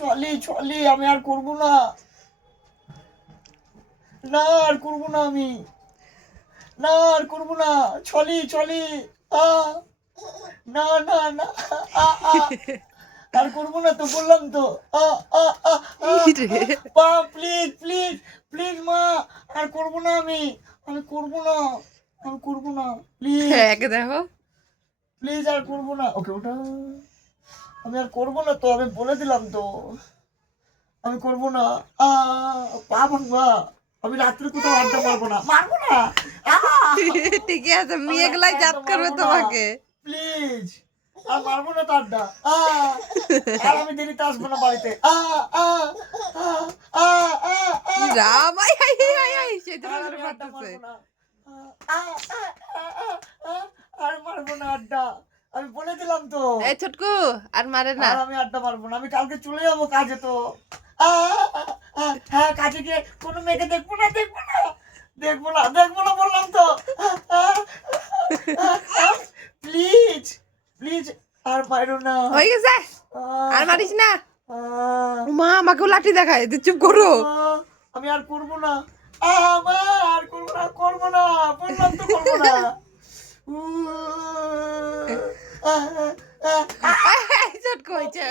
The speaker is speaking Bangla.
চলি চলি, আমি আর করবো না, না আর করবো না, আমি না আর করবো না, চলি চলি, আ না না না, আ আ আর করবো না তো, বললাম তো, আ আ আ আ রে মা, প্লিজ প্লিজ প্লিজ মা, আর করবো না, আমি করবো না, আমি করবো না, প্লিজ একে দেখো প্লিজ, আর করবো না। ওকে, ওটা আমি আর করবো না তো, আমি বলে দিলাম তো, আমি করবো না। আ পা ভাঙবা, আমি রাত্রে কোথাও আড্ডা মারবো না, মারবো না, ঠিকই আছে, মেয়ে গুলাই জাত করবে তোমাকে। প্লিজ, আর মারবো না তো আড্ডা, আর আমি দেরিতে আসবো না বাড়িতে, আ আ আ আ আ আ রাম আই আই আই আই সে তো আর আমি আড্ডা পারতেছে। মারবো না, আ আ আ আ আ আর মারবো না আড্ডা, আমি বলে দিলাম তো, এই ছটকু আর মারে না। আর আমি আড্ডা মারবো না, আমি কালকে চলে যাবো কাজে তো, আ আ আ হ্যাঁ, কাজে গিয়ে কোনো মেয়েকে দেখবো না, দেখবো না, দেখবো না, দেখবো না, বললাম তো, প্লিজ প্লিজ, আর মারো না, হয়ে গেছে, আর মারিস না। মা আমাকেও লাঠি দেখায়, তুই চুপ করো। আমি আর করবো না, মা, আর করবো না, করবো না, বললাম তো করবো না, ছটকু হয়েছে।